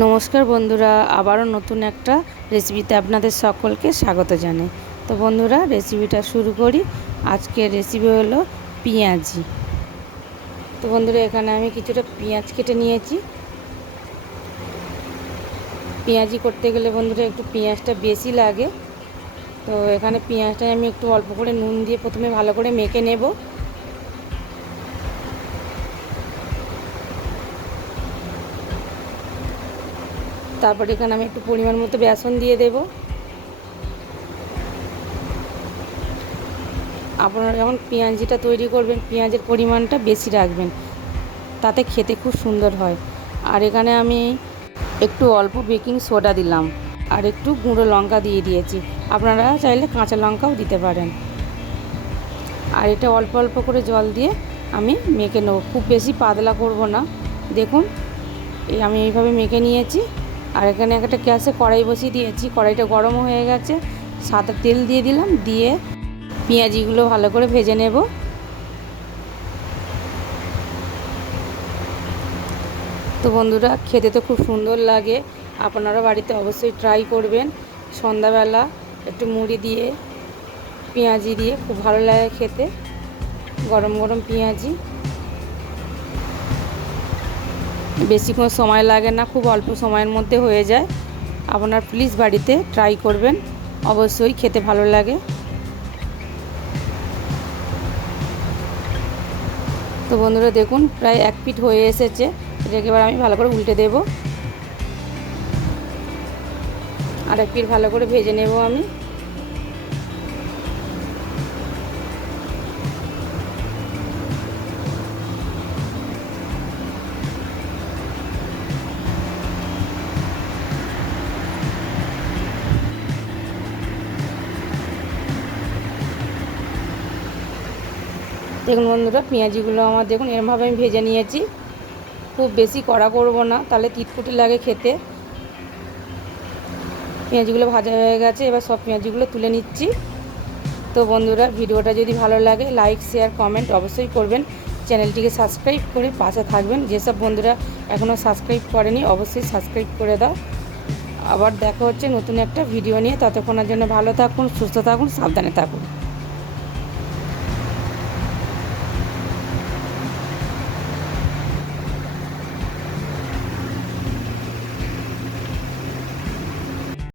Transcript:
নমস্কার বন্ধুরা, আবারও নতুন একটা রেসিপিতে আপনাদের সকলকে স্বাগত জানাই। তো বন্ধুরা রেসিপিটা শুরু করি। আজকের রেসিপি হলো পেঁয়াজি। তো বন্ধুরা, এখানে আমি কিছুটা পেঁয়াজ কেটে নিয়েছি। পেঁয়াজি করতে গেলে বন্ধুরা, একটু পেঁয়াজটা বেশি লাগে। তো এখানে পেঁয়াজটা আমি একটু অল্প করে নুন দিয়ে প্রথমে ভালো করে মেখে নেব। তারপর এখানে আমি একটু পরিমাণ মতো বেসন দিয়ে দেব। আপনারা যখন পেঁয়াজিটা তৈরি করবেন, পেঁয়াজের পরিমাণটা বেশি রাখবেন, তাতে খেতে খুব সুন্দর হয়। আর এখানে আমি একটু অল্প বেকিং সোডা দিলাম, আর একটু গুঁড়ো লঙ্কা দিয়ে দিয়েছি। আপনারা চাইলে কাঁচা লঙ্কাও দিতে পারেন। আর এটা অল্প অল্প করে জল দিয়ে আমি মেখে নেব। খুব বেশি পাতলা করব না। দেখুন আমি এইভাবে মেখে নিয়েছি। আর এখানে একটা গ্যাসে কড়াই বসিয়ে দিয়েছি। কড়াইটা গরম হয়ে গেছে। সাদা তেল দিয়ে দিলাম। দিয়ে পেঁয়াজিগুলো ভালো করে ভেজে নেব। তো বন্ধুরা, খেতে তো খুব সুন্দর লাগে। আপনারা বাড়িতে অবশ্যই ট্রাই করবেন। সন্ধ্যাবেলা একটু মুড়ি দিয়ে, পেঁয়াজি দিয়ে খুব ভালো লাগে খেতে। গরম গরম পেঁয়াজি। বেশিক্ষণ সময় লাগে না, খুব অল্প সময়ের মধ্যে হয়ে যায়। আপনার প্লিজ বাড়িতে ট্রাই করবেন, অবশ্যই খেতে ভালো লাগে। তো বন্ধুরা দেখুন, প্রায় এক পিঠ হয়ে এসেছে। এটাকে এবার আমি ভালো করে উল্টে দেব। আর এক পিঠ ভালো করে ভেজে নেব আমি। দেখুন বন্ধুরা, পেঁয়াজিগুলো আমার দেখুন, এরমভাবে আমি ভেজে নিয়েছি। খুব বেশি কড়া করব না, তাহলে তিতকুটি লাগে খেতে। পেঁয়াজিগুলো ভাজা হয়ে গেছে, এবার সব পেঁয়াজিগুলো তুলে নিচ্ছি। তো বন্ধুরা, ভিডিওটা যদি ভালো লাগে, লাইক, শেয়ার, কমেন্ট অবশ্যই করবেন। চ্যানেলটিকে সাবস্ক্রাইব করে পাশে থাকবেন। যেসব বন্ধুরা এখনও সাবস্ক্রাইব করেনি, অবশ্যই সাবস্ক্রাইব করে দাও। আবার দেখা হচ্ছে নতুন একটা ভিডিও নিয়ে। ততক্ষণের জন্য ভালো থাকুন, সুস্থ থাকুন, সাবধানে থাকুন।